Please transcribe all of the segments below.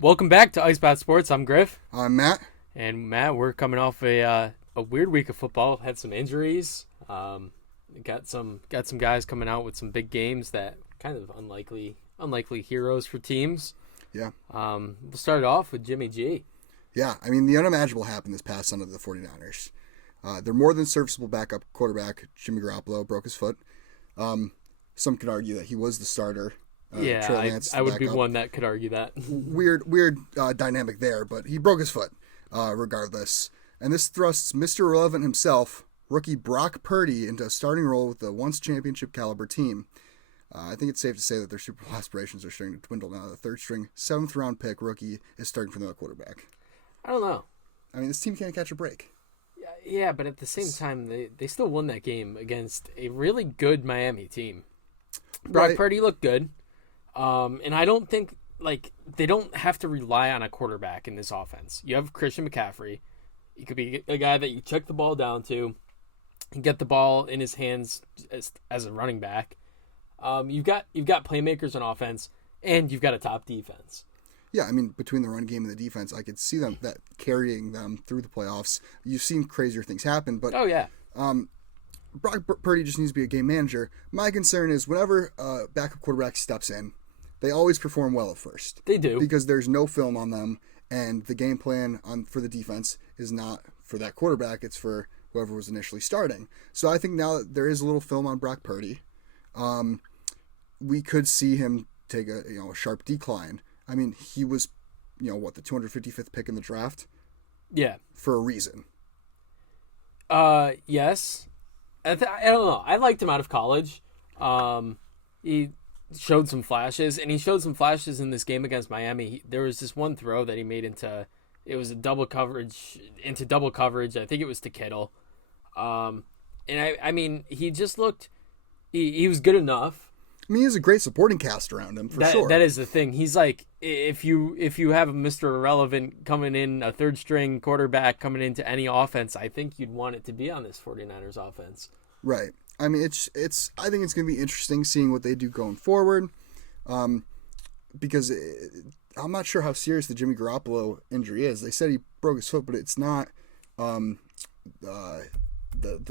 Welcome back to Icebat Sports. I'm Griff, I'm Matt. and Matt. We're coming off a weird week of football. Had some injuries. Got some guys coming out with some big games that kind of unlikely heroes for teams. Yeah. We'll start it off with Jimmy G. Yeah, I mean, the unimaginable happened this past Sunday to the 49ers. Their more than serviceable backup quarterback, Jimmy Garoppolo, broke his foot. Some could argue that he was the starter. I would be one that could argue that. Weird dynamic there, but he broke his foot regardless. And this thrusts Mr. Irrelevant himself, rookie Brock Purdy, into a starting role with the once championship caliber team. I think it's safe to say that their Super Bowl aspirations are starting to dwindle now. The third string, 7th round pick rookie is starting for the quarterback. I don't know. I mean, this team can't catch a break. Yeah, but at the same time, they still won that game against a really good Miami team. Brock Purdy looked good. And I don't think, they don't have to rely on a quarterback in this offense. You have Christian McCaffrey. He could be a guy that you check the ball down to and get the ball in his hands as a running back. You've got playmakers on offense, and you've got a top defense. Yeah, I mean, between the run game and the defense, I could see them that carrying them through the playoffs. You've seen crazier things happen, but oh yeah, Brock Purdy just needs to be a game manager. My concern is whenever a backup quarterback steps in, they always perform well at first. They do, because there's no film on them, and the game plan for the defense is not for that quarterback; it's for whoever was initially starting. So I think now that there is a little film on Brock Purdy, we could see him take a sharp decline. I mean, he was, the 255th pick in the draft? Yeah. For a reason. Yes. I don't know. I liked him out of college. He showed some flashes, and he showed some flashes in this game against Miami. There was this one throw that he made into double coverage. I think it was to Kittle. And I mean, he just looked, he was good enough. I mean, he has a great supporting cast around him, for sure. That is the thing. He's like, if you have a Mr. Irrelevant coming in, a third string quarterback coming into any offense, I think you'd want it to be on this 49ers offense. Right. I mean, I think it's going to be interesting seeing what they do going forward, because I'm not sure how serious the Jimmy Garoppolo injury is. They said he broke his foot, but it's not the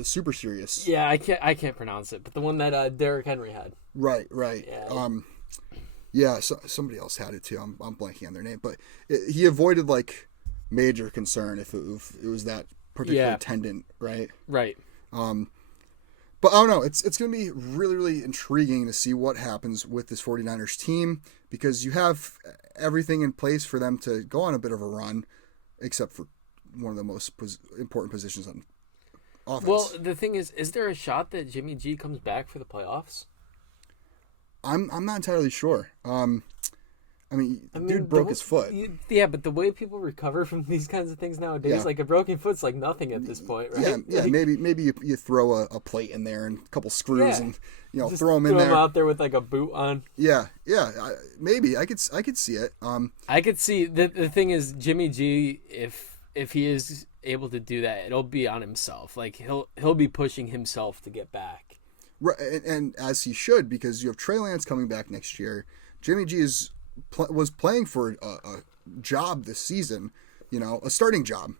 super serious. Yeah, I can't pronounce it, but the one that Derrick Henry had. Right. Yeah. So somebody else had it too. I'm blanking on their name, but he avoided major concern if it was that particular tendon, right? Right. But I don't know. It's going to be really, really intriguing to see what happens with this 49ers team, because you have everything in place for them to go on a bit of a run, except for one of the most important positions on offense. Well, the thing is there a shot that Jimmy G comes back for the playoffs? I'm not entirely sure. I mean, dude broke his foot. Yeah, but the way people recover from these kinds of things nowadays, a broken foot's like nothing at this point, right? Yeah. Maybe you throw a plate in there and a couple screws and throw them in there. Throw them out there with a boot on. Yeah. Maybe I could see it. I could see the thing is Jimmy G, if he is able to do that, it'll be on himself. He'll be pushing himself to get back. Right, and as he should, because you have Trey Lance coming back next year. Jimmy G was playing for a job this season, a starting job.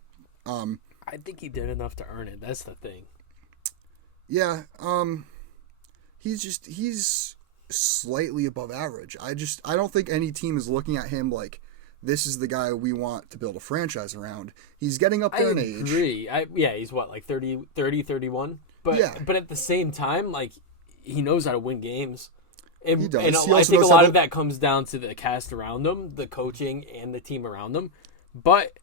I think he did enough to earn it. That's the thing. Yeah, he's slightly above average. I don't think any team is looking at him like, this is the guy we want to build a franchise around. He's getting up there in age. I agree. He's what, 30, 31? But at the same time, he knows how to win games. He does. And I think a lot of that comes down to the cast around him, the coaching, and the team around him. But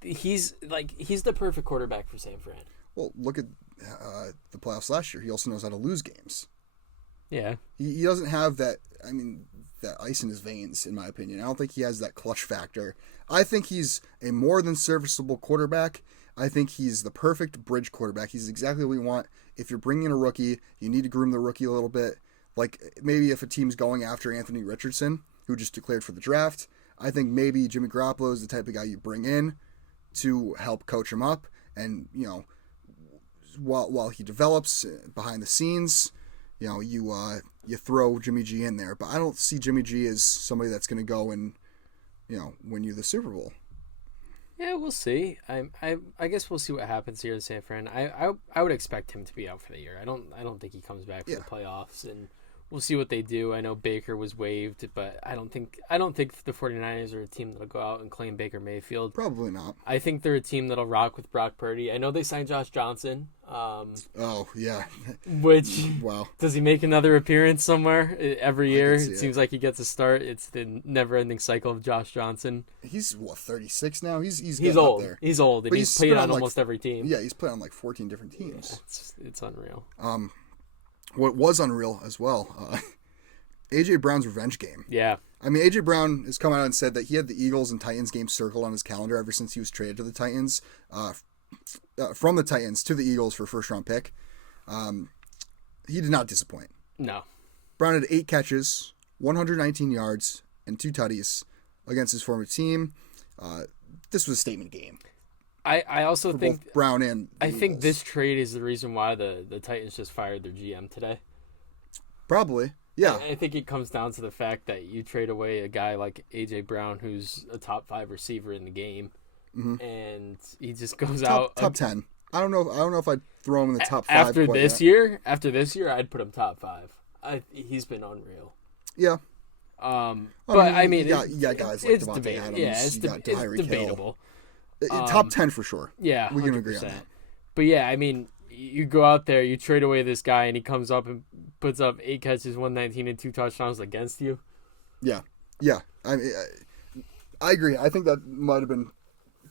he's the perfect quarterback for San Fran. Well, look at the playoffs last year. He also knows how to lose games. Yeah. He doesn't have that, that ice in his veins, in my opinion. I don't think he has that clutch factor. I think he's a more than serviceable quarterback. I think he's the perfect bridge quarterback. He's exactly what we want. If you're bringing in a rookie, you need to groom the rookie a little bit. Maybe if a team's going after Anthony Richardson, who just declared for the draft, I think maybe Jimmy Garoppolo is the type of guy you bring in to help coach him up. And, while he develops behind the scenes, you throw Jimmy G in there. But I don't see Jimmy G as somebody that's going to go and, win you the Super Bowl. Yeah, we'll see. I guess we'll see what happens here in San Fran. I would expect him to be out for the year. I don't think he comes back for the playoffs, and we'll see what they do. I know Baker was waived, but I don't think the 49ers are a team that'll go out and claim Baker Mayfield. Probably not. I think they're a team that'll rock with Brock Purdy. I know they signed Josh Johnson. Oh, yeah. Which, wow. Does he make another appearance somewhere every year? It seems like he gets a start. It's the never-ending cycle of Josh Johnson. He's, 36 now? He's old. Up there. He's old, and he's played on almost every team. Yeah, he's played on 14 different teams. Yeah, it's unreal. What was unreal as well, A.J. Brown's revenge game. Yeah. I mean, A.J. Brown has come out and said that he had the Eagles and Titans game circled on his calendar ever since he was traded to the Titans, from the Titans to the Eagles for first-round pick. He did not disappoint. No. Brown had 8 catches, 119 yards, and 2 tutties against his former team. This was a statement game. I also think both Brown and the Eagles. Think this trade is the reason why the Titans just fired their GM today. Probably, yeah. I think it comes down to the fact that you trade away a guy like A.J. Brown, who's a top 5 receiver in the game, and he just goes out top 10. I don't know if I'd throw him in the top 5 after this year. After this year, I'd put him top 5. He's been unreal. Yeah. I mean, you got guys like Devontae Adams. Yeah, it's debatable. Top 10 for sure. Yeah, we can agree on that. But yeah, I mean, you go out there, you trade away this guy, and he comes up and puts up 8 catches, 119, and 2 touchdowns against you. Yeah. I mean, I agree. I think that might have been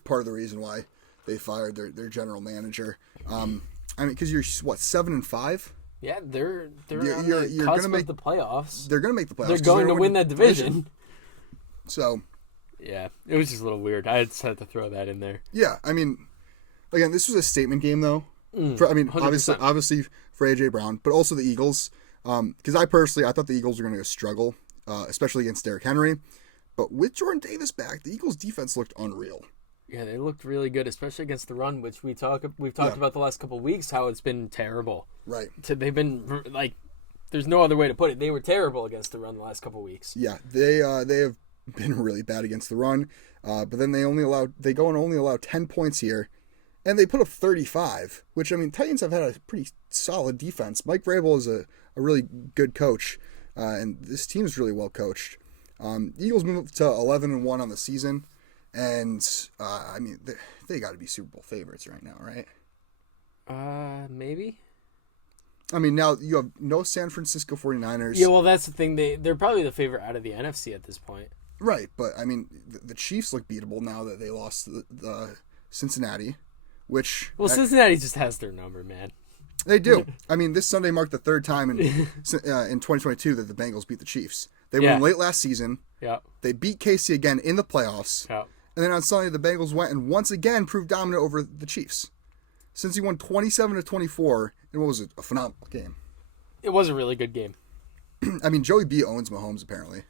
part of the reason why they fired their general manager. I mean, because you're 7-5. Yeah, they're on the cusp of the playoffs. They're going to make the playoffs. They're going to win that division. So. Yeah, it was just a little weird. I just had to throw that in there. Yeah, I mean, again, this was a statement game, though. Obviously for A.J. Brown, but also the Eagles. Because I thought the Eagles were going to struggle, especially against Derrick Henry. But with Jordan Davis back, the Eagles' defense looked unreal. Yeah, they looked really good, especially against the run, which we've talked about the last couple of weeks, how it's been terrible. Right. They've been, there's no other way to put it. They were terrible against the run the last couple of weeks. Yeah, they have been really bad against the run, but then they only allow 10 points here, and they put up 35, which, I mean, Titans have had a pretty solid defense. Mike Vrabel is a really good coach, and this team is really well coached. The Eagles moved to 11-1 on the season, and I mean, they got to be Super Bowl favorites right now, right? Maybe. I mean, now you have no San Francisco 49ers. Yeah, well, that's the thing. They're probably the favorite out of the NFC at this point. Right, but I mean, the Chiefs look beatable now that they lost the Cincinnati, which... Well, Cincinnati just has their number, man. They do. I mean, this Sunday marked the 3rd time in 2022 that the Bengals beat the Chiefs. They won late last season. Yeah. They beat KC again in the playoffs. Yeah. And then on Sunday, the Bengals went and once again proved dominant over the Chiefs. Since he won 27-24, and what was it? A phenomenal game. It was a really good game. I mean, Joey B owns Mahomes, apparently.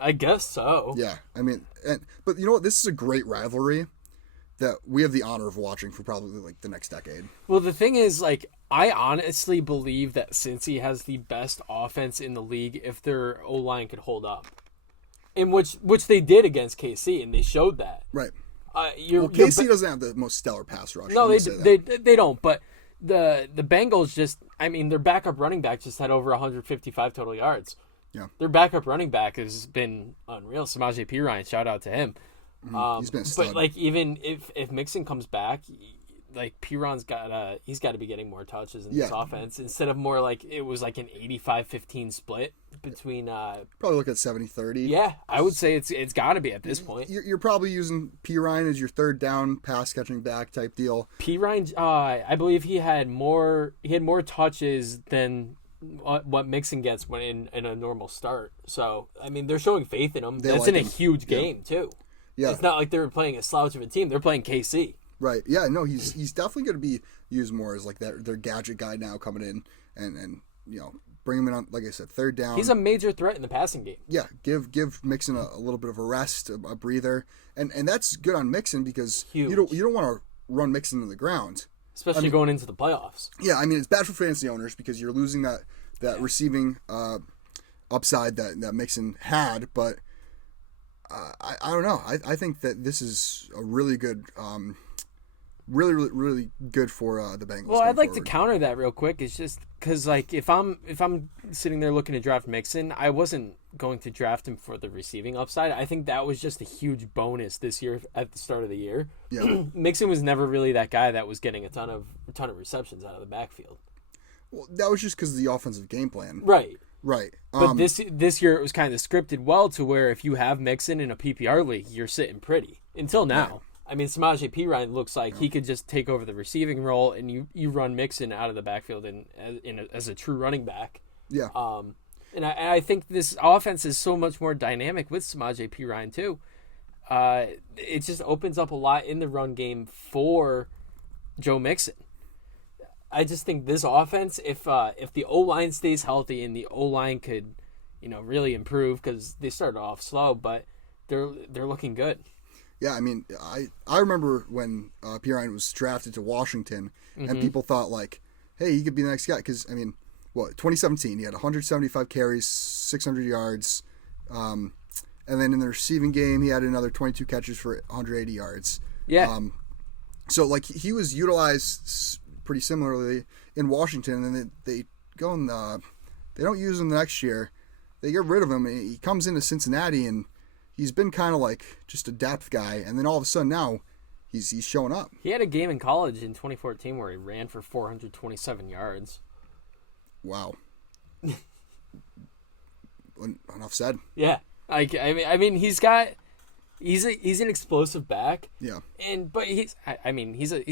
I guess so. Yeah, I mean, but you know what? This is a great rivalry that we have the honor of watching for probably the next decade. Well, the thing is, I honestly believe that Cincy has the best offense in the league if their O-line could hold up, in which they did against KC, and they showed that. Right. KC doesn't have the most stellar pass rush. No, they don't. But the Bengals their backup running back just had over 155 total yards. Yeah. Their backup running back has been unreal. Samaje Perine, shout out to him. He's been a stud. But even if Mixon comes back, Piron's he's got to be getting more touches in this offense instead of more it was an 85-15 split between. Probably look at 70-30. Yeah, I would say it's got to be at this point. You're probably using Pirine as your 3rd down pass catching back type deal. Pirine, I believe he had more touches than what Mixon gets when in a normal start. So I mean, they're showing faith in him. That's in a huge game too. Yeah, it's not like they were playing a slouch of a team. They're playing KC. Right. Yeah. No. He's definitely going to be used more as their gadget guy now coming in and bring him in on, like I said, 3rd down. He's a major threat in the passing game. Yeah. Give Mixon a little bit of a rest, a breather, and that's good on Mixon because you don't want to run Mixon to the ground. Especially going into the playoffs. Yeah, I mean, it's bad for fantasy owners because you're losing that receiving upside that Mixon had. But, I don't know. I think that this is a really good, really good for the Bengals. Well, I'd like forward. to counter that real quick. It's just because, like, if I'm sitting there looking to draft Mixon, I wasn't going to draft him for the receiving upside. I think that was just a huge bonus this year at the start of the year. Yeah. Mixon was never really that guy that was getting a ton of receptions out of the backfield. Well, that was just because of the offensive game plan. Right. Right. But this year it was kind of scripted well to where if you have Mixon in a PPR league, you're sitting pretty. Until now. Right. I mean, Samaje Perine looks like he could just take over the receiving role, and you run Mixon out of the backfield as a true running back. Yeah. And I think this offense is so much more dynamic with Samaje Perine too. It just opens up a lot in the run game for Joe Mixon. I just think this offense, if the O-line stays healthy and the O-line could, really improve, because they started off slow, but they're looking good. Yeah, I mean, I remember when Perine was drafted to Washington, and people thought, like, hey, he could be the next guy. Because, I mean, 2017, he had 175 carries, 600 yards. And then in the receiving game, he had another 22 catches for 180 yards. Yeah. So, like, he was utilized pretty similarly in Washington, and then they go and they don't use him the next year. They get rid of him. He comes into Cincinnati, and he's been kind of like just a depth guy, and then all of a sudden now he's showing up. He had a game in college in 2014 where he ran for 427 yards. Wow. Enough said. Yeah. I mean he's an explosive back. Yeah. But he's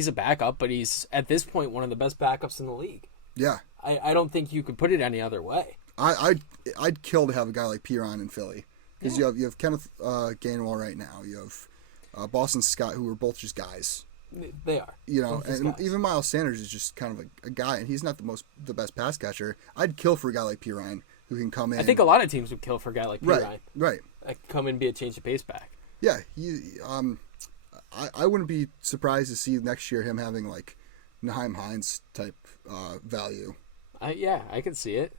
a backup, but he's at this point one of the best backups in the league. Yeah. I don't think you could put it any other way. I'd kill to have a guy like Perine in Philly. Because you have Kenneth Gainwell right now. You have Boston Scott, who are both just guys. They are. And even Miles Sanders is just kind of a guy, and he's not the best pass catcher. I'd kill for a guy like Perine who can come in. I think a lot of teams would kill for a guy like Perine. Right. Come in and be a change of pace back. Yeah. I wouldn't be surprised to see next year him having like Nyheim Hines type value. I could see it.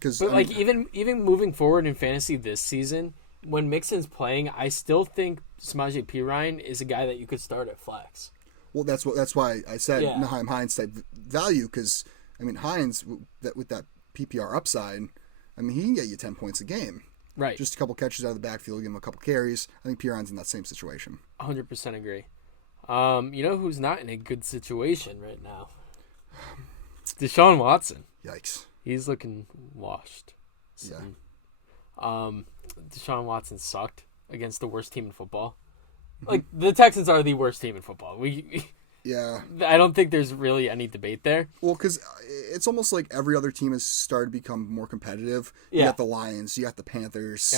But even moving forward in fantasy this season, when Mixon's playing, I still think Samaje Perine is a guy that you could start at flex. Well, that's why I said Nyheim Hines type value, because I mean Hines with that PPR upside, I mean he can get you 10 points a game. Right. Just a couple catches out of the backfield, give him a couple carries. I think Perine's in that same situation. 100% agree. You know who's not in a good situation right now? Deshaun Watson. Yikes. He's looking washed. Yeah. Deshaun Watson sucked against the worst team in football. Like, the Texans are the worst team in football. Yeah. I don't think there's really any debate there. Well, because it's almost like every other team has started to become more competitive. Yeah. You got the Lions, you got the Panthers.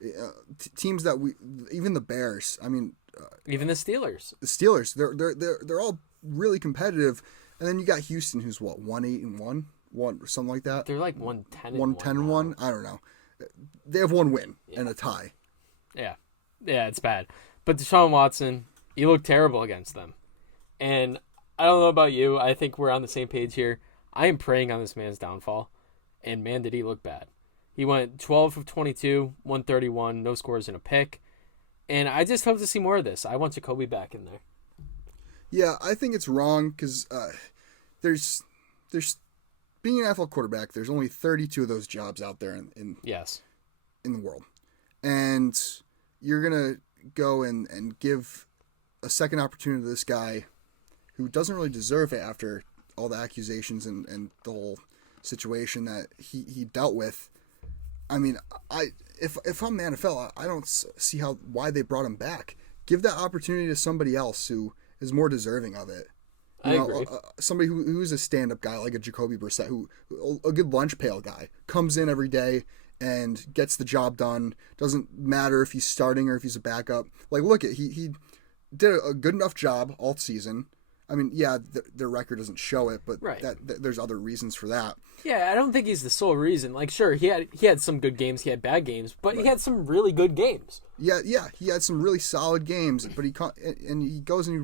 Yep. Teams that even the Bears. I mean, even the Steelers. The Steelers, they're all really competitive. And then you got Houston, who's 1-8-1, something like that. They're like 1-10. 1-10-1. I don't know. They have one win and a tie. Yeah, it's bad. But Deshaun Watson, he looked terrible against them. And I don't know about you. I think we're on the same page here. I am praying on this man's downfall. And man, did he look bad. He went 12 of 22, 131, no scores and a pick. And I just hope to see more of this. I want Jacoby back in there. Yeah, I think it's wrong because there's being an NFL quarterback, there's only 32 of those jobs out there in the world. And you're going to go and give a second opportunity to this guy who doesn't really deserve it after all the accusations and the whole situation that he dealt with. I mean, if I'm the NFL, I don't see why they brought him back. Give that opportunity to somebody else who is more deserving of it. I agree. Somebody who's a stand-up guy like a Jacoby Brissett, a good lunch pail guy, comes in every day and gets the job done. Doesn't matter if he's starting or if he's a backup. Like, look, he did a good enough job all season. I mean, yeah, their record doesn't show it, but there's other reasons for that. Yeah, I don't think he's the sole reason. Like, sure, he had some good games, he had bad games, but he had some really good games. Yeah, he had some really solid games, but he goes and he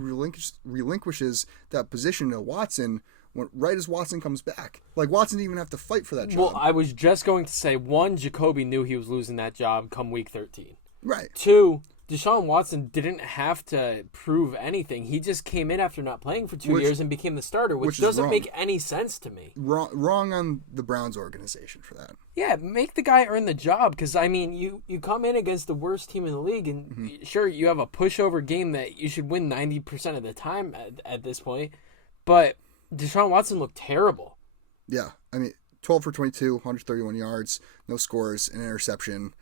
relinquishes that position to Watson right as Watson comes back. Like, Watson didn't even have to fight for that job. Well, I was just going to say, one, Jacoby knew he was losing that job come week 13. Right. 2, Deshaun Watson didn't have to prove anything. He just came in after not playing for 2 years and became the starter, which doesn't make any sense to me. Wrong on the Browns organization for that. Yeah, make the guy earn the job because, I mean, you come in against the worst team in the league, and sure, you have a pushover game that you should win 90% of the time at this point, but Deshaun Watson looked terrible. Yeah, I mean, 12 for 22, 131 yards, no scores, an interception.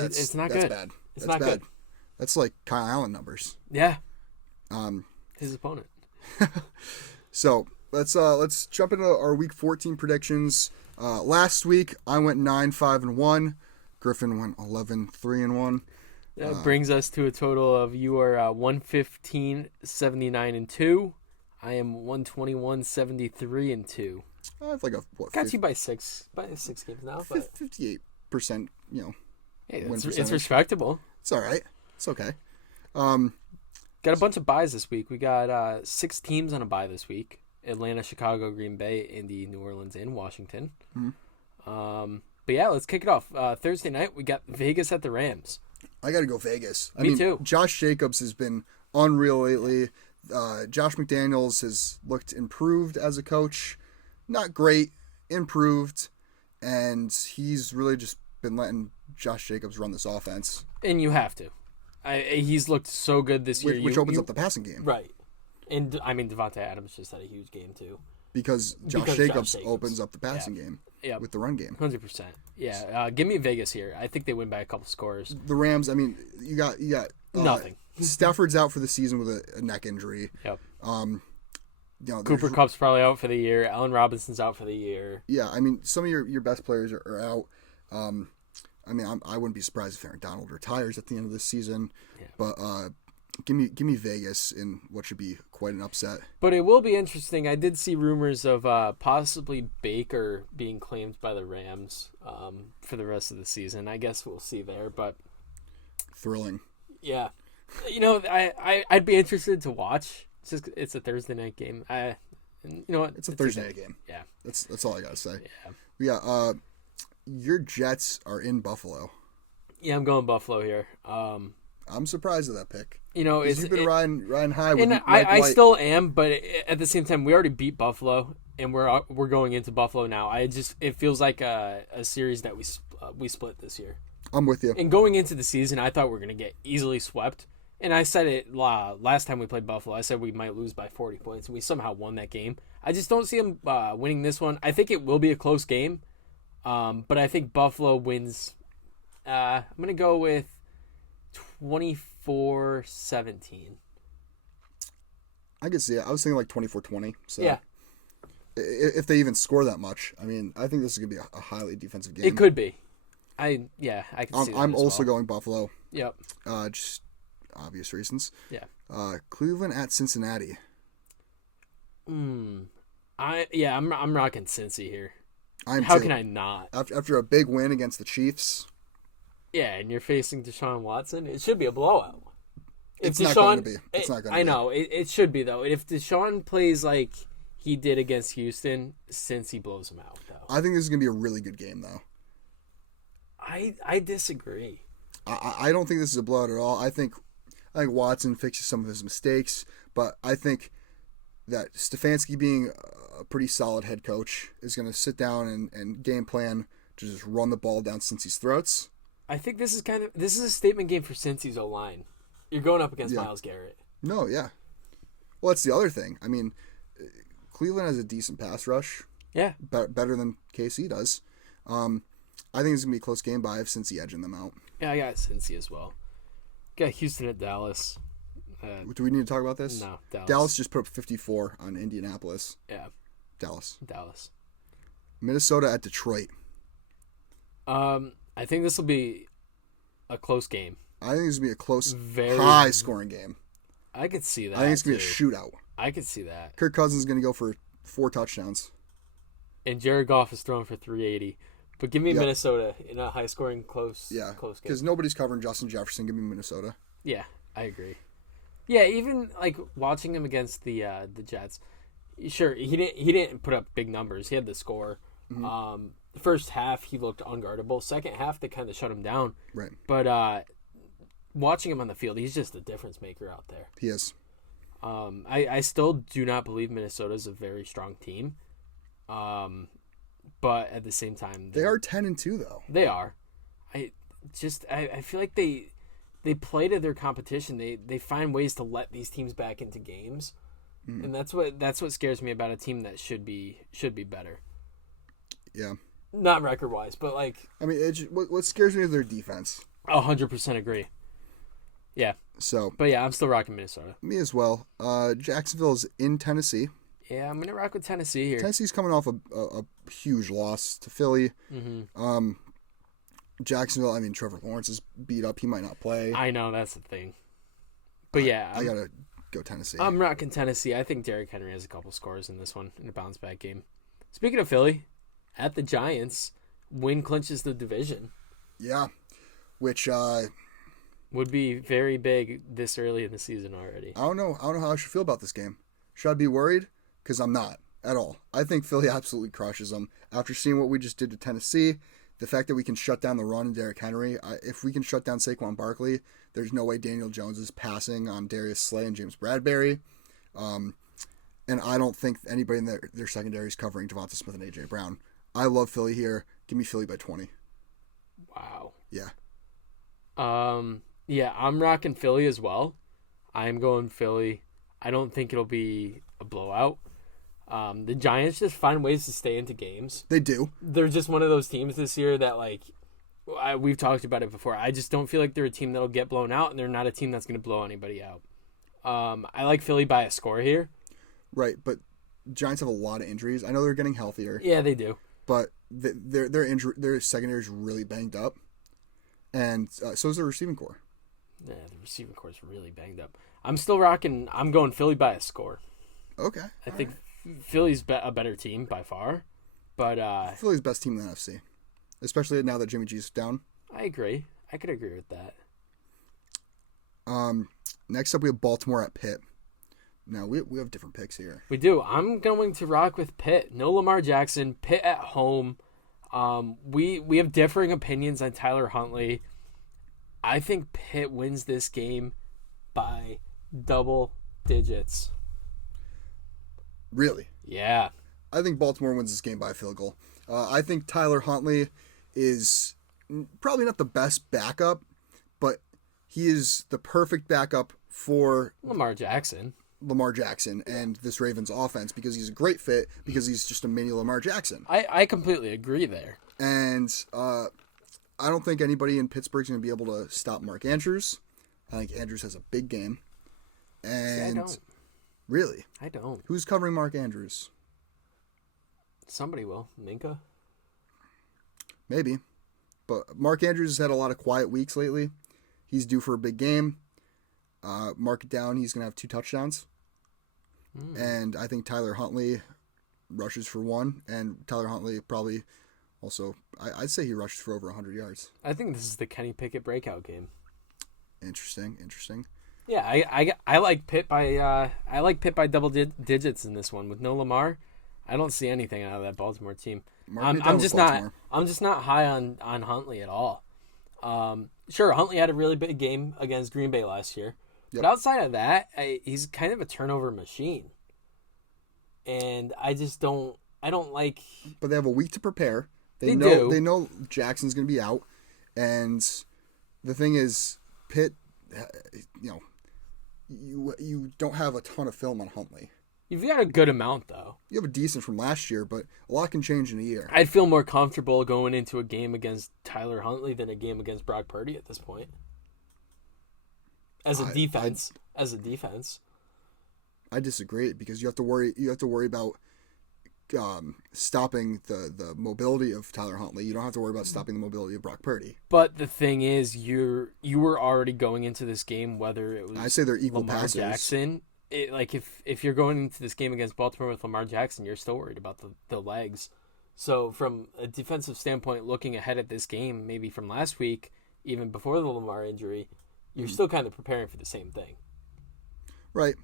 It's not good. Bad. It's not good. That's like Kyle Allen numbers. Yeah. His opponent. So let's jump into our Week 14 predictions. Last week I went 9-5-1. Griffin went 11-3-1. That brings us to a total of you are 115-79-2. I am 121-73-2. I have like got you by six games now. But 58%. Hey, it's respectable. It's all right. It's okay. Got a bunch of buys this week. We got 6 teams on a buy this week: Atlanta, Chicago, Green Bay, Indy, New Orleans, and Washington. But yeah, let's kick it off. Thursday night, we got Vegas at the Rams. I got to go Vegas. Me too. Josh Jacobs has been unreal lately. Josh McDaniels has looked improved as a coach. Not great, improved, and he's really just been letting Josh Jacobs run this offense. And you have to. He's looked so good this year. Which opens up the passing game. Right. And, I mean, Devontae Adams just had a huge game, too. Because Josh Jacobs opens up the passing game with the run game. 100%. Yeah. Give me Vegas here. I think they win by a couple scores. The Rams, I mean, you got nothing. Stafford's out for the season with a neck injury. Yep. Cooper Kupp's probably out for the year. Allen Robinson's out for the year. Yeah, I mean, some of your best players are out. I mean, I wouldn't be surprised if Aaron Donald retires at the end of this season. Yeah. But give me Vegas in what should be quite an upset. But it will be interesting. I did see rumors of possibly Baker being claimed by the Rams for the rest of the season. I guess we'll see there. But thrilling. Yeah, I'd be interested to watch. It's a Thursday night game. You know what? It's a Thursday night game. Yeah, that's all I gotta say. Yeah. We got your Jets are in Buffalo. Yeah, I'm going Buffalo here. I'm surprised at that pick. You've been riding high with and I still am, but at the same time, we already beat Buffalo, and we're going into Buffalo now. It feels like a series that we split this year. I'm with you. And going into the season, I thought we were going to get easily swept. And I said it last time we played Buffalo. I said we might lose by 40 points, and we somehow won that game. I just don't see them winning this one. I think it will be a close game, but I think Buffalo wins. I'm going to go with 24-17. I could see it. I was thinking like 24-20. So yeah. If they even score that much, I mean, I think this is going to be a highly defensive game. It could be. I can see that. I'm also going Buffalo. Yep. Just obvious reasons. Yeah. Cleveland at Cincinnati. I'm rocking Cincy here. How can I not? After a big win against the Chiefs. Yeah, and you're facing Deshaun Watson. It should be a blowout. It's not going to be. It's not going to be. I know. It should be, though. If Deshaun plays like he did against Houston, Cincy blows him out, though. I think this is going to be a really good game, though. I disagree. I don't think this is a blowout at all. I think Watson fixes some of his mistakes, but I think that Stefanski, being a pretty solid head coach, is going to sit down and game plan to just run the ball down Cincy's throats. I think this is a statement game for Cincy's O-line. You're going up against Myles Garrett. No, yeah. Well, that's the other thing. I mean, Cleveland has a decent pass rush. Yeah. Better than KC does. I think it's going to be a close game, but I have Cincy edging them out. Yeah, I got Cincy as well. Got Houston at Dallas. Do we need to talk about this? No, Dallas. Dallas just put up 54 on Indianapolis. Yeah. Dallas. Minnesota at Detroit. I think this will be a close game. I think this will be a close, high-scoring game. I could see that. I think it's going to be a shootout. I could see that. Kirk Cousins is going to go for 4 touchdowns. And Jared Goff is throwing for 380. But give me Minnesota in a high-scoring, close game. Because nobody's covering Justin Jefferson. Give me Minnesota. Yeah, I agree. Yeah, even like watching him against the Jets. Sure, he didn't put up big numbers. He had the score. Mm-hmm. The first half, he looked unguardable. Second half, they kind of shut him down. Right. But watching him on the field, he's just a difference maker out there. He is. I still do not believe Minnesota's a very strong team. But at the same time, they are 10-2 though. They are. I feel like they play to their competition. They find ways to let these teams back into games, and that's what scares me about a team that should be better. Yeah. Not record wise, but what scares me is their defense. 100% agree. Yeah. So. But yeah, I'm still rocking Minnesota. Me as well. Jacksonville is in Tennessee. Yeah, I'm gonna rock with Tennessee here. Tennessee's coming off a huge loss to Philly. Mm-hmm. Jacksonville, Trevor Lawrence is beat up. He might not play. I know, that's the thing. But yeah. I gotta go Tennessee. I'm rocking Tennessee. I think Derrick Henry has a couple scores in this one, in a bounce-back game. Speaking of Philly, at the Giants, win clinches the division. Yeah, which would be very big this early in the season already. I don't know how I should feel about this game. Should I be worried? Because I'm not at all. I think Philly absolutely crushes them. After seeing what we just did to Tennessee, the fact that we can shut down the run and Derrick Henry, if we can shut down Saquon Barkley, there's no way Daniel Jones is passing on Darius Slay and James Bradbury. And I don't think anybody in their secondary is covering Devonta Smith and A.J. Brown. I love Philly here. Give me Philly by 20. Wow. Yeah. Yeah, I'm rocking Philly as well. I'm going Philly. I don't think it'll be a blowout. The Giants just find ways to stay into games. They do. They're just one of those teams this year that, we've talked about it before. I just don't feel like they're a team that'll get blown out, and they're not a team that's going to blow anybody out. I like Philly by a score here. Right, but Giants have a lot of injuries. I know they're getting healthier. Yeah, they do. But their secondary is really banged up, and so is their receiving core. Yeah, the receiving core is really banged up. I'm still rocking. I'm going Philly by a score. Okay. I think Philly's a better team by far, but Philly's best team in the NFC, especially now that Jimmy G's down. I agree. I could agree with that. Next up, we have Baltimore at Pitt. Now, we have different picks here. We do. I'm going to rock with Pitt. No Lamar Jackson. Pitt at home. We have differing opinions on Tyler Huntley. I think Pitt wins this game by double digits. Really? Yeah. I think Baltimore wins this game by a field goal. I think Tyler Huntley is probably not the best backup, but he is the perfect backup for Lamar Jackson and this Ravens offense because he's a great fit because he's just a mini Lamar Jackson. I completely agree there. And I don't think anybody in Pittsburgh's going to be able to stop Mark Andrews. I think Andrews has a big game. And See, I don't. Really? I don't. Who's covering Mark Andrews? Somebody will. Minka? Maybe. But Mark Andrews has had a lot of quiet weeks lately. He's due for a big game. Mark it down. He's going to have 2 touchdowns. And I think Tyler Huntley rushes for 1. And Tyler Huntley probably also, I'd say he rushes for over 100 yards. I think this is the Kenny Pickett breakout game. Interesting. Yeah, I like Pitt by double digits in this one with no Lamar. I don't see anything out of that Baltimore team. I'm just not high on Huntley at all. Sure, Huntley had a really big game against Green Bay last year, but outside of that, he's kind of a turnover machine. And I don't like. But they have a week to prepare. They know Jackson's going to be out, and the thing is, Pitt, you don't have a ton of film on Huntley. You've got a good amount, though. You have a decent from last year, but a lot can change in a year. I'd feel more comfortable going into a game against Tyler Huntley than a game against Brock Purdy at this point. As a defense. I disagree because you have to worry about stopping the mobility of Tyler Huntley. You don't have to worry about stopping the mobility of Brock Purdy. But the thing is, you were already going into this game whether it was I say they're equal Lamar passers. Jackson. If you're going into this game against Baltimore with Lamar Jackson, you're still worried about the legs. So from a defensive standpoint, looking ahead at this game, maybe from last week, even before the Lamar injury, you're still kind of preparing for the same thing. Right.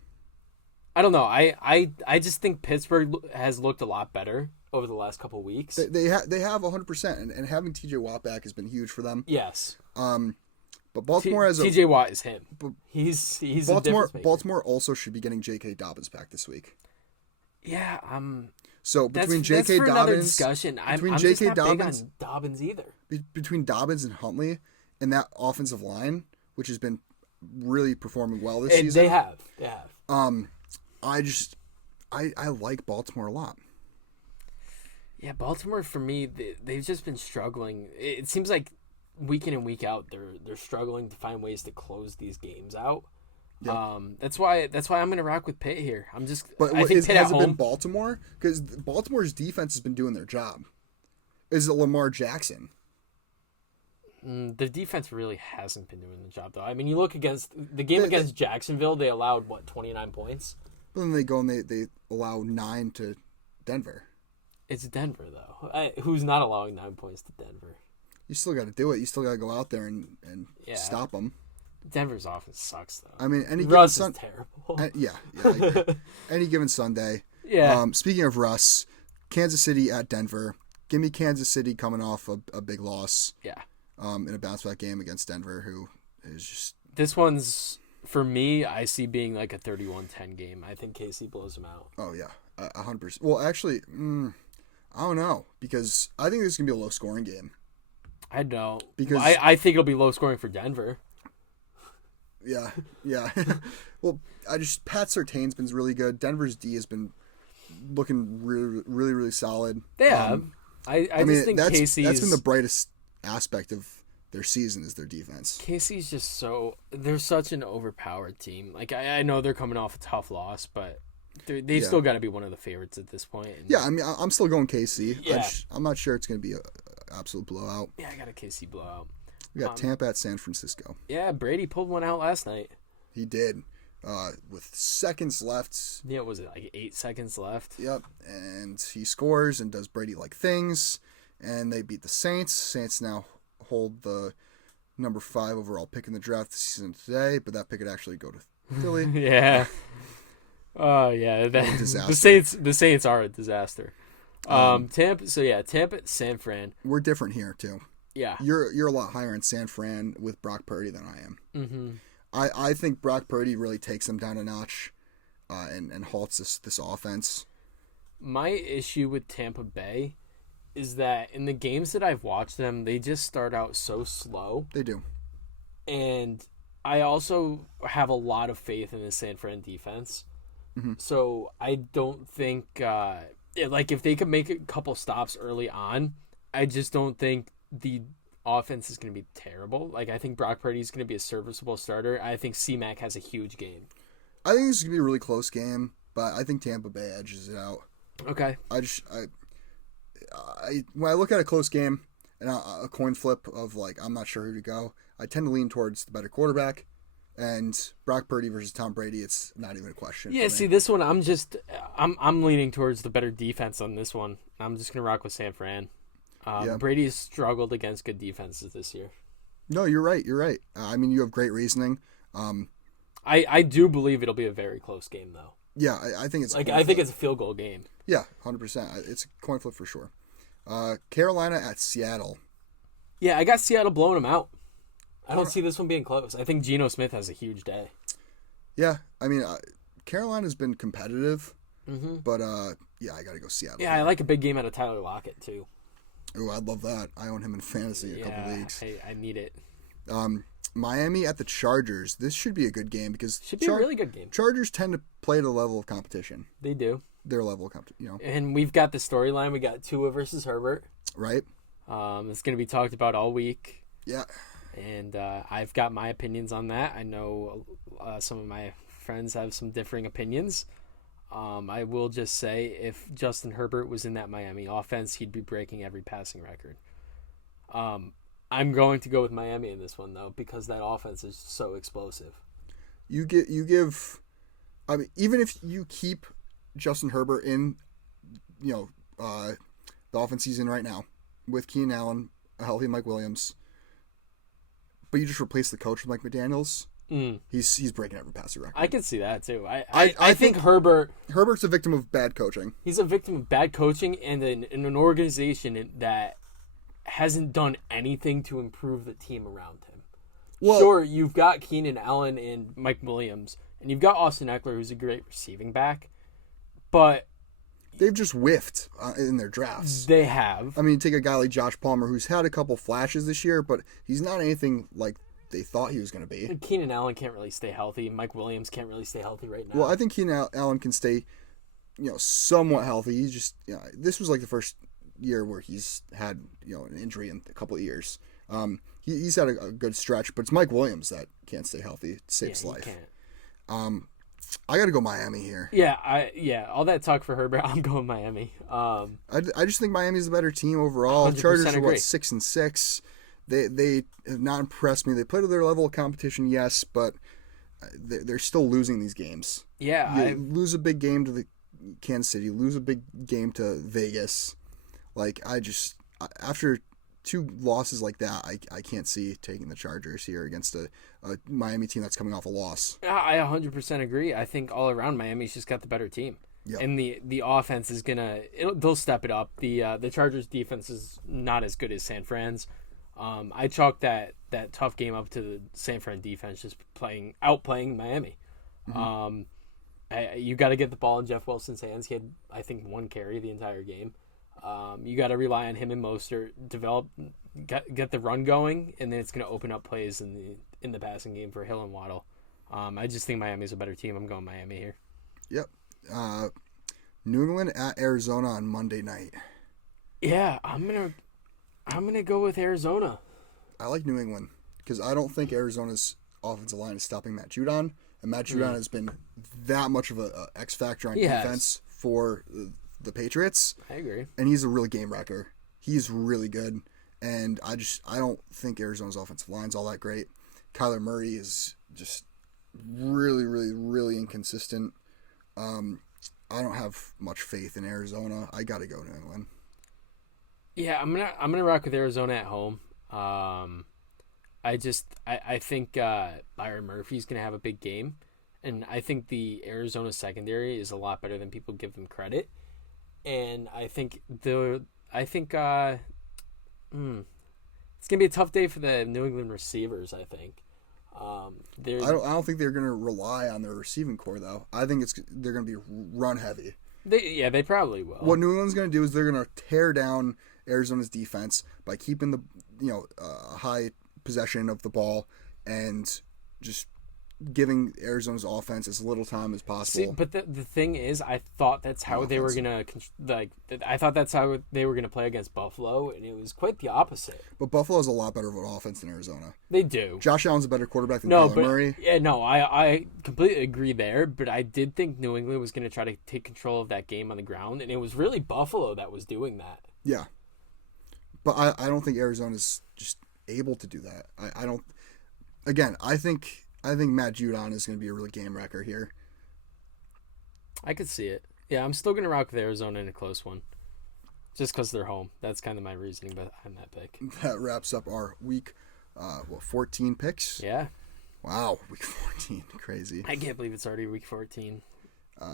I don't know. I just think Pittsburgh has looked a lot better over the last couple of weeks. They have 100%, and having T.J. Watt back has been huge for them. Yes. But Baltimore has T.J. Watt is him. He's Baltimore. a difference maker. Baltimore also should be getting J.K. Dobbins back this week. Yeah. So between that's J.K. for Dobbins, another discussion. I'm just not big on Dobbins either. Between Dobbins and Huntley and that offensive line, which has been really performing well this season, they have. I like Baltimore a lot. Yeah, Baltimore for me, they've just been struggling. It seems like week in and week out, they're struggling to find ways to close these games out. Yeah. That's why I'm gonna rock with Pitt here. I think Pitt has it been Baltimore? Because Baltimore's defense has been doing their job. Is it Lamar Jackson? The defense really hasn't been doing the job though. I mean, you look against the game against Jacksonville, they allowed 29 points. But then they go and they allow 9 to Denver. It's Denver though. Who's not allowing 9 points to Denver? You still got to do it. You still got to go out there and stop them. Denver's offense sucks though. I mean, any Russ given is terrible. I agree. Any given Sunday. Yeah. Speaking of Russ, Kansas City at Denver. Give me Kansas City coming off a big loss. Yeah. In a bounce back game against Denver, who is just. This one's for me. I see being like a 31-10 game. I think KC blows them out. Oh yeah, 100%. Well, actually, I don't know because I think this is gonna be a low scoring game. I know because I think it'll be low scoring for Denver. Yeah. Well, Pat Surtain's been really good. Denver's D has been looking really, really, really solid. They have. I just think that's been the brightest aspect of their season is their defense. KC's just they're such an overpowered team. Like I know they're coming off a tough loss, but they've still got to be one of the favorites at this point. And yeah, I mean, I'm still going KC. Yeah. I'm not sure it's going to be an absolute blowout. Yeah, I got a KC blowout. We got Tampa at San Francisco. Yeah, Brady pulled one out last night. He did. With seconds left. Yeah, was it like 8 seconds left? Yep, and he scores and does Brady-like things, and they beat the Saints. Saints now hold the number 5 overall pick in the draft this season today, but that pick would actually go to Philly. Yeah. Oh, yeah. The Saints are a disaster. Tampa at San Fran. We're different here, too. Yeah. You're a lot higher in San Fran with Brock Purdy than I am. Mm-hmm. I think Brock Purdy really takes them down a notch and halts this offense. My issue with Tampa Bay is that in the games that I've watched them, they just start out so slow. They do. And I also have a lot of faith in the San Fran defense. Mm-hmm. So I don't think, if they could make a couple stops early on, I just don't think the offense is going to be terrible. Like, I think Brock Purdy is going to be a serviceable starter. I think C-Mac has a huge game. I think this is going to be a really close game, but I think Tampa Bay edges it out. Okay. When I look at a close game and a coin flip of, like, I'm not sure who to go, I tend to lean towards the better quarterback. And Brock Purdy versus Tom Brady, it's not even a question. Yeah, see, this one, I'm leaning towards the better defense on this one. I'm just going to rock with San Fran. Brady's struggled against good defenses this year. No, you're right. I mean, you have great reasoning. I do believe it'll be a very close game, though. Yeah, I think it's it's a field goal game. Yeah, 100%. It's a coin flip for sure. Carolina at Seattle. Yeah, I got Seattle blowing them out. I don't see this one being close. I think Geno Smith has a huge day. Yeah, I mean, Carolina's been competitive, but I got to go Seattle. Yeah, I like a big game out of Tyler Lockett, too. Oh, I'd love that. I own him in fantasy a couple leagues. I need it. Miami at the Chargers. This should be a good game because should be a really good game. Chargers tend to play at a level of competition. They do. Their level of competition, And we've got the storyline. We got Tua versus Herbert. Right. It's going to be talked about all week. Yeah. And I've got my opinions on that. I know some of my friends have some differing opinions. I will just say if Justin Herbert was in that Miami offense, he'd be breaking every passing record. I'm going to go with Miami in this one, though, because that offense is so explosive. You give. I mean, even if you keep Justin Herbert in, the offense he's in right now with Keenan Allen, a healthy Mike Williams, but you just replace the coach with Mike McDaniels, He's breaking every passer record. I can see that too. I think Herbert's a victim of bad coaching. He's a victim of bad coaching and in an organization that hasn't done anything to improve the team around him. Well, sure, you've got Keenan Allen and Mike Williams, and you've got Austin Eckler, who's a great receiving back, but they've just whiffed in their drafts. They have. I mean, take a guy like Josh Palmer, who's had a couple flashes this year, but he's not anything like they thought he was going to be. Keenan Allen can't really stay healthy. Mike Williams can't really stay healthy right now. Well, I think Keenan Allen can stay, somewhat healthy. He's just, this was like the first year where he's had, an injury in a couple of years. He's had a good stretch, but it's Mike Williams that can't stay healthy. It saves his life. Can't. I got to go Miami here. Yeah, all that talk for Herbert, I'm going Miami. I just think Miami's a better team overall. Chargers are 6-6. They have not impressed me. They played to their level of competition, yes, but they're still losing these games. Yeah, you lose a big game to the Kansas City, lose a big game to Vegas. After 2 losses like that, I can't see taking the Chargers here against a Miami team that's coming off a loss. I 100% agree. I think all around Miami's just got the better team. Yep. And the offense is they'll step it up. The Chargers defense is not as good as San Fran's. I chalk that tough game up to the San Fran defense just outplaying Miami. Mm-hmm. You got to get the ball in Jeff Wilson's hands. He had, I think, 1 carry the entire game. You got to rely on him and Mostert, get the run going, and then it's going to open up plays in the passing game for Hill and Waddle. I just think Miami's a better team. I'm going Miami here. Yep. New England at Arizona on Monday night. Yeah, I'm gonna go with Arizona. I like New England because I don't think Arizona's offensive line is stopping Matt Judon, and Matt Judon has been that much of a X factor on defense for the Patriots. I agree. And he's a real game wrecker. He's really good. And I don't think Arizona's offensive line's all that great. Kyler Murray is just really, really, really inconsistent. I don't have much faith in Arizona. I got to go New England. Yeah, I'm gonna rock with Arizona at home. I think Byron Murphy's gonna have a big game, and I think the Arizona secondary is a lot better than people give them credit. And I think it's gonna be a tough day for the New England receivers. I think. I don't think they're gonna rely on their receiving core though. I think they're gonna be run heavy. They probably will. What New England's gonna do is they're gonna tear down Arizona's defense by keeping the high possession of the ball and just giving Arizona's offense as little time as possible. See, but the thing is, I thought that's how they were gonna I thought that's how they were gonna play against Buffalo, and it was quite the opposite. But Buffalo's a lot better of an offense than Arizona. They do. Josh Allen's a better quarterback than Kyler Murray. Yeah, no, I completely agree there. But I did think New England was gonna try to take control of that game on the ground, and it was really Buffalo that was doing that. Yeah, but I don't think Arizona's just able to do that. I don't. Again, I think Matt Judon is going to be a really game wrecker here. I could see it. Yeah, I'm still going to rock with Arizona in a close one. Just because they're home. That's kind of my reasoning behind that pick. That wraps up our week, 14 picks? Yeah. Wow, week 14. Crazy. I can't believe it's already week 14.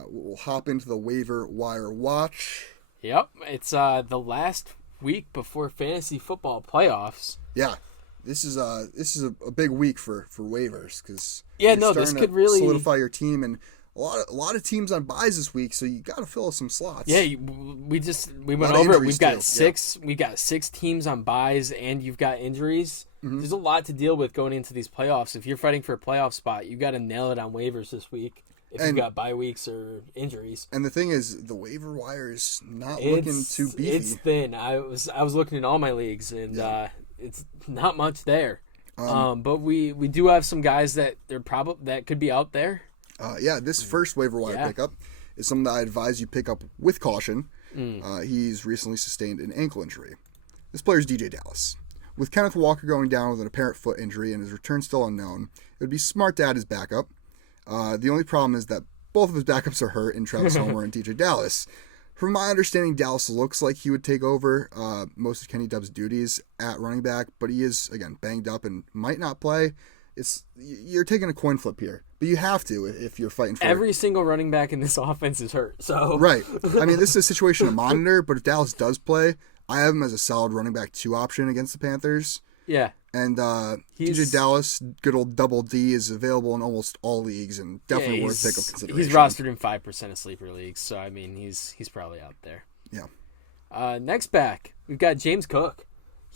We'll hop into the waiver wire watch. Yep. It's the last week before fantasy football playoffs. Yeah. This is a big week for waivers because this could really solidify your team, and a lot of teams on buys this week, so you got to fill some slots. Yeah, we went over it. We've got six. Yeah. We got 6 teams on buys, and you've got injuries. Mm-hmm. There's a lot to deal with going into these playoffs. If you're fighting for a playoff spot, you got to nail it on waivers this week. If you've got bye weeks or injuries. And the thing is, the waiver wire is not looking too beefy. It's thin. I was looking in all my leagues, and it's not much there. But we do have some guys that that could be out there. This first waiver wire pickup is something that I advise you pick up with caution. He's recently sustained an ankle injury. This player is DJ Dallas. With Kenneth Walker going down with an apparent foot injury and his return still unknown, it would be smart to add his backup. The only problem is that both of his backups are hurt in Travis Homer and DJ Dallas. From my understanding, Dallas looks like he would take over most of Kenny Dobbs' duties at running back, but he is, again, banged up and might not play. you're taking a coin flip here, but you have to if you're fighting for every single running back in this offense is hurt. So right. I mean, this is a situation to monitor, but if Dallas does play, I have him as a solid running back 2 option against the Panthers. Yeah. And DJ Dallas, good old double D, is available in almost all leagues and definitely worth pick of consideration. He's rostered in 5% of sleeper leagues, so I mean he's probably out there. Yeah. Next back, we've got James Cook.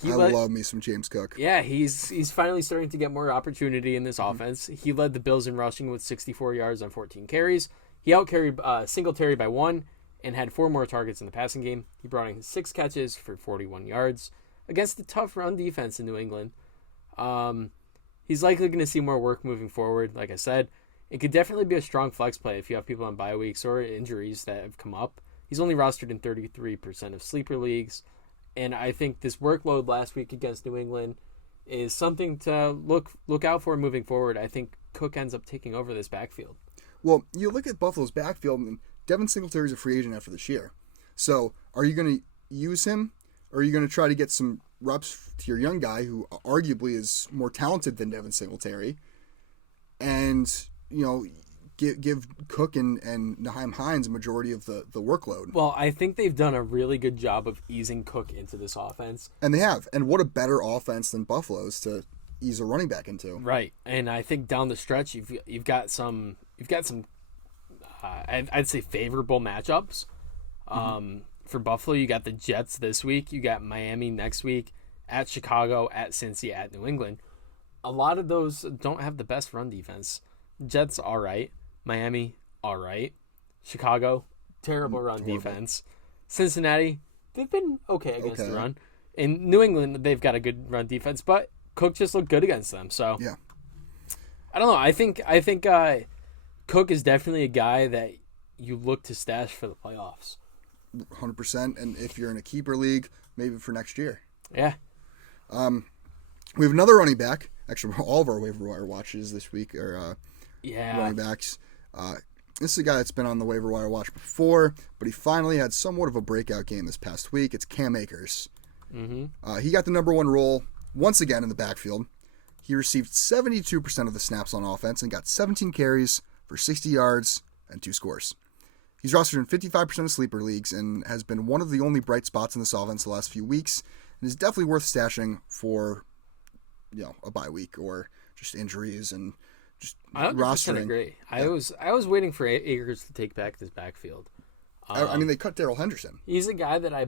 I love me some James Cook. Yeah, he's finally starting to get more opportunity in this offense. He led the Bills in rushing with 64 yards on 14 carries. He outcarried Singletary by 1 and had 4 more targets in the passing game. He brought in 6 catches for 41 yards against a tough run defense in New England. He's likely going to see more work moving forward. Like I said, it could definitely be a strong flex play if you have people on bye weeks or injuries that have come up. He's only rostered in 33% of sleeper leagues. And I think this workload last week against New England is something to look out for moving forward. I think Cook ends up taking over this backfield. Well, you look at Buffalo's backfield, and Devin Singletary is a free agent after this year. So are you going to use him, or are you going to try to get some reps to your young guy who arguably is more talented than Devin Singletary, and give Cook and Nyheim Hines a majority of the workload? Well, I think they've done a really good job of easing Cook into this offense. And they have. And what a better offense than Buffalo's to ease a running back into. Right. And I think down the stretch you've got some I'd say favorable matchups. For Buffalo, you got the Jets this week, you got Miami next week, at Chicago, at Cincy, at New England. A lot of those don't have the best run defense. Jets, all right. Miami, all right. Chicago, terrible run defense. Cincinnati, they've been okay against the run. In New England, they've got a good run defense, but Cook just looked good against them. So yeah, I don't know. I think Cook is definitely a guy that you look to stash for the playoffs. 100%. And if you're in a keeper league, maybe for next year. Yeah. We have another running back. Actually, all of our waiver wire watches this week are running backs. This is a guy that's been on the waiver wire watch before, but he finally had somewhat of a breakout game this past week. It's Cam Akers. Mm-hmm. He got the number 1 role once again in the backfield. He received 72% of the snaps on offense and got 17 carries for 60 yards and 2 scores. He's rostered in 55% of sleeper leagues and has been one of the only bright spots in this offense the last few weeks, and is definitely worth stashing for a bye week or just injuries and just rostering. I agree. Yeah. I was waiting for Akers to take back this backfield. I mean, they cut Darrell Henderson. He's a guy that I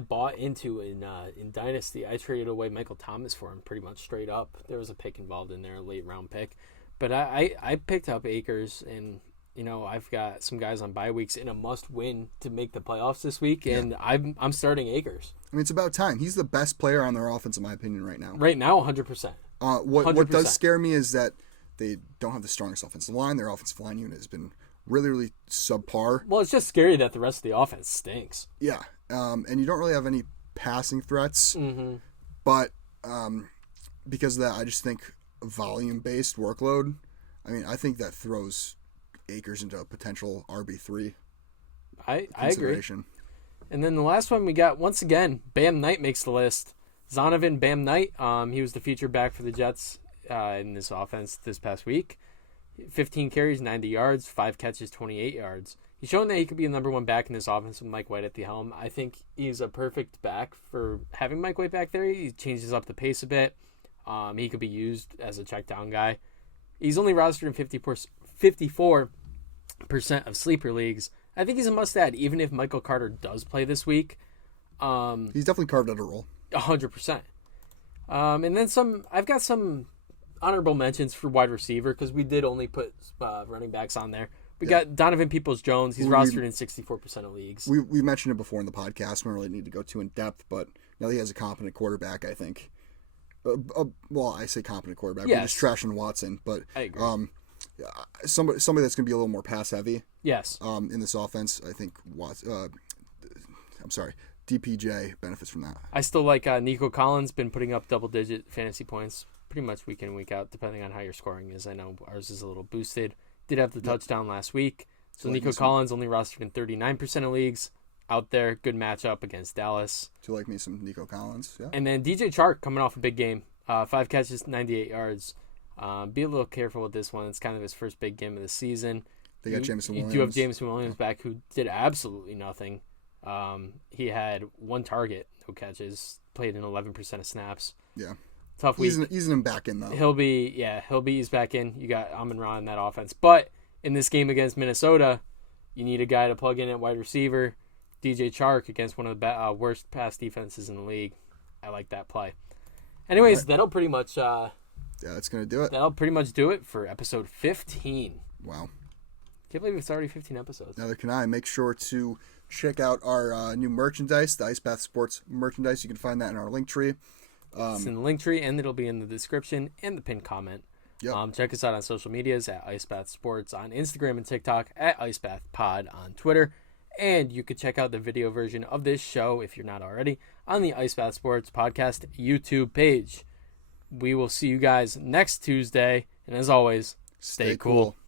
bought into in Dynasty. I traded away Michael Thomas for him pretty much straight up. There was a pick involved in there, a late round pick, but I picked up Akers, and I've got some guys on bye weeks in a must win to make the playoffs this week, and I'm starting Akers. I mean, it's about time. He's the best player on their offense, in my opinion, right now. Right now, 100%. What does scare me is that they don't have the strongest offensive line. Their offensive line unit has been really, really subpar. Well, it's just scary that the rest of the offense stinks. Yeah, and you don't really have any passing threats. Mm-hmm. But because of that, I just think volume-based workload, I think that throws Akers into a potential RB3. I agree. And then the last one we got, once again, Bam Knight makes the list. Zonovan Bam Knight. He was the featured back for the Jets in this offense this past week. 15 carries, 90 yards, 5 catches, 28 yards. He's shown that he could be the number 1 back in this offense with Mike White at the helm. I think he's a perfect back for having Mike White back there. He changes up the pace a bit. He could be used as a check down guy. He's only rostered in 54% of sleeper leagues. I think he's a must-add, even if Michael Carter does play this week. He's definitely carved out a role. 100%. And then I've got some honorable mentions for wide receiver, because we did only put running backs on there. We got Donovan Peoples-Jones. He's rostered in 64% of leagues. We mentioned it before in the podcast. We don't really need to go too in-depth, but now he has a competent quarterback, I think. Well, I say competent quarterback. Yes. We're just trashing Watson, but I agree. Somebody that's going to be a little more pass-heavy. Yes. In this offense, I think DPJ benefits from that. I still like Nico Collins, been putting up double-digit fantasy points pretty much week in, week out, depending on how your scoring is. I know ours is a little boosted. Did have the touchdown last week. So Nico Collins only rostered in 39% of leagues. Out there, good matchup against Dallas. Do you like me some Nico Collins? Yeah. And then DJ Chark coming off a big game. 5 catches, 98 yards. Be a little careful with this one. It's kind of his first big game of the season. They got Jameson Williams. You do have Jameson Williams back, who did absolutely nothing. He had 1 target, no catches, played in 11% of snaps. Yeah. Tough week. Easing him back in, though. He'll be eased back in. You got Amon-Ra in that offense. But in this game against Minnesota, you need a guy to plug in at wide receiver. DJ Chark against one of the worst pass defenses in the league. I like that play. Anyways, right. That'll pretty much... that's going to do it. That'll pretty much do it for episode 15. Wow. Can't believe it's already 15 episodes. Neither can I. Make sure to check out our new merchandise, the Ice Bath Sports merchandise. You can find that in our link tree. It's in the link tree, and it'll be in the description and the pinned comment. Yep. Check us out on social medias at Ice Bath Sports on Instagram and TikTok, at Ice Bath Pod on Twitter. And you can check out the video version of this show, if you're not already, on the Ice Bath Sports Podcast YouTube page. We will see you guys next Tuesday. And as always, stay cool.